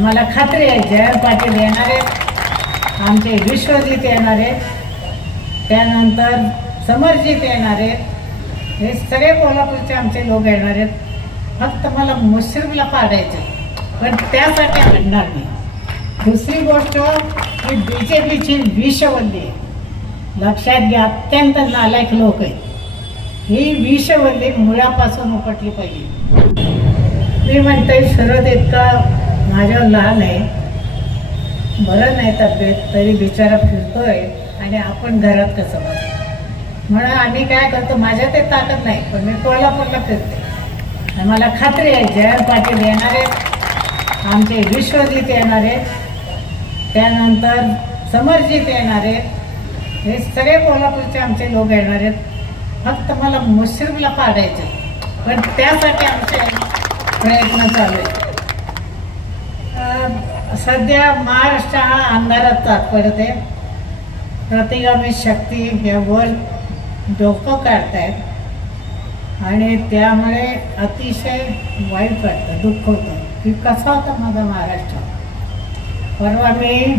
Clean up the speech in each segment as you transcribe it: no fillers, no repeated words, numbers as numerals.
मला खात्री आहे जयंत पाटील येणार आहेत, आमचे विश्वजित येणार आहेत, त्यानंतर समरजित येणार आहेत, हे सगळे कोल्हापूरचे आमचे लोक येणार आहेत. फक्त मला मुश्रीफला पाडायचे, पण त्यासाठी आणणार नाही. दुसरी गोष्ट ही BJPची विषवल्ली आहे, लक्षात घ्या. अत्यंत नालायक लोक आहेत. ही विषवल्ली मुळापासून उपटली पाहिजे. मी म्हणते शरद इतका माझ्यावर लहान आहे, बरं नाही तब्येत, तरी बिचारा फिरतोय आणि आपण घरात कसं बसतो. म्हणून आम्ही काय करतो, माझ्या ते ताकद नाही, पण मी कोल्हापूरला फिरते. आणि मला खात्री आहे जयंत पाटील येणार आहेत, आमचे विश्वजित येणार आहेत, त्यानंतर समरजित येणार आहेत, हे सगळे कोल्हापूरचे आमचे लोक येणार आहेत. फक्त मला मुश्रीफला पाडायचे, पण त्यासाठी आमचे प्रयत्न चालू आहेत. सध्या महाराष्ट्र हा अंधारात जात पडते. प्रतिगामी शक्ती यावर डोकं काढतायत आणि त्यामुळे अतिशय वाईट वाटतं, दुःख होतं की कसा होता माझा महाराष्ट्र. परवा मी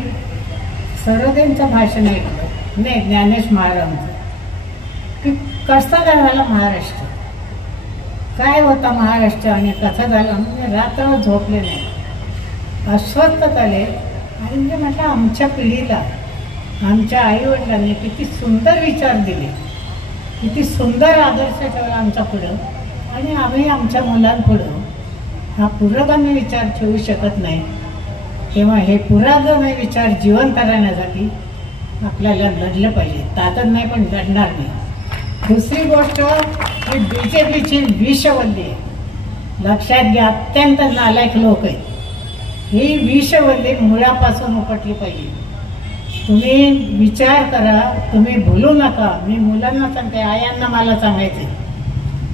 सरोदेंचं भाषण ऐकलं, नाही ज्ञानेश महाराजांचं, की कसा झाला महाराष्ट्र, काय होता महाराष्ट्र आणि कसा झाला. म्हणजे रात्र झोपले नाही, अस्वस्थ झाले. आणि म्हणजे म्हटलं आमच्या पिढीला आमच्या आईवडिलांनी किती सुंदर विचार दिले, किती सुंदर आदर्श ठेवला आमच्या पुढं, आणि आम्ही आमच्या मुलांपुढं हा पुरोगामी विचार ठेवू शकत नाही. तेव्हा हे पुरोगामी विचार जिवंत राहण्यासाठी आपल्याला लढलं पाहिजे. ताकद नाही पण लढणार नाही. दुसरी गोष्ट ही BJPची विषवल्ली आहे, लक्षात घ्या. अत्यंत नालायक लोक आहेत. ही विषवल्ली मुळापासून उपटली पाहिजे. तुम्ही विचार करा, तुम्ही भूलू नका. मी मुलांना सांगते, आयांना मला सांगायचे,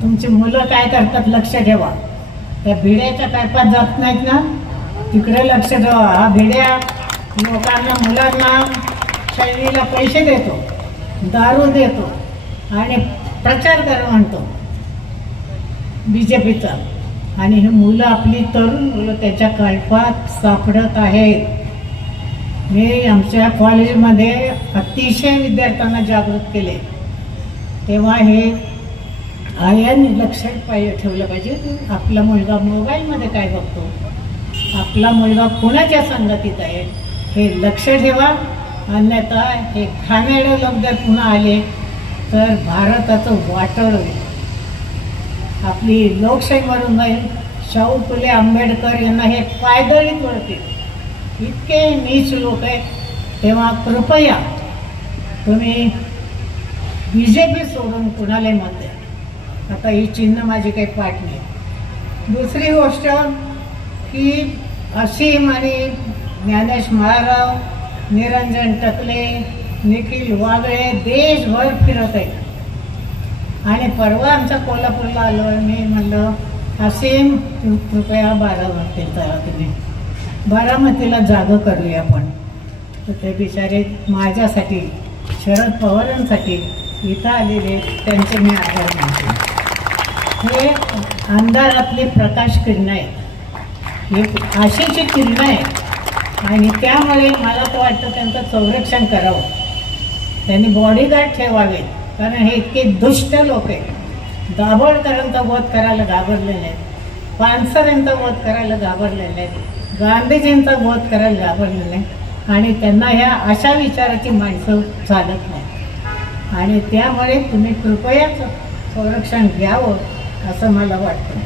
तुमची मुलं काय करतात लक्ष ठेवा. त्या भिड्याच्या टायपात जात नाहीत ना, तिकडे लक्ष ठेवा. हा भिड्या लोकांना, मुलांना शैलीला पैसे देतो, दारू देतो आणि प्रचार करा म्हणतो BJPचा. आणि हे मुलं, आपली तरुण मुलं त्याच्या कळपात सापडत आहेत. मी आमच्या कॉलेजमध्ये अतिशय विद्यार्थ्यांना जागृत केले. तेव्हा हे आयांनी लक्षात ठेवलं पाहिजे, आपला मुलगा मोबाईलमध्ये काय बघतो, आपला मुलगा कोणाच्या संगतीत आहे हे लक्ष ठेवा. अन्यथा हे घाणेरडे लोक जर पुन्हा आले तर भारताचं वाटोळ होईल, आपली लोकशाही मरून जाईल. शाहू फुले आंबेडकर यांना हे पायदळीत वळतील, इतके नीच लोक आहेत. तेव्हा कृपया तुम्ही BJP सोडून कुणालाही मत द्या. आता ही चिन्ह माझी काही पाठ नाही. दुसरी गोष्ट की असीम आणि ज्ञानेश महाराव, निरंजन टकले, निखिल वागळे देशभर फिरत आहेत. आणि परवा आमच्या कोल्हापूरला आलो, मी म्हणलं असीम कृपया बारामतीला चला, तुम्ही बारामतीला जागं करूया आपण. तर ते बिचारे माझ्यासाठी, शरद पवारांसाठी इथं आलेले, त्यांचे मी आभार मानते. हे अंधारातली प्रकाश किरणं आहेत, हे आशेची किरणं आहेत. आणि त्यामुळे मला तर वाटतं त्यांचं संरक्षण करावं, त्यांनी बॉडीगार्ड ठेवावे. कारण हे इतके दुष्ट लोक आहेत. दाभोळकरांचा वध करायला घाबरलेले आहेत, पानसरेंचा वध करायला घाबरलेले आहेत, गांधीजींचा वध करायला घाबरलेले आहेत. आणि त्यांना ह्या अशा विचाराची माणसं चालत नाही. आणि त्यामुळे तुम्ही कृपया संरक्षण घ्यावं असं मला वाटतं.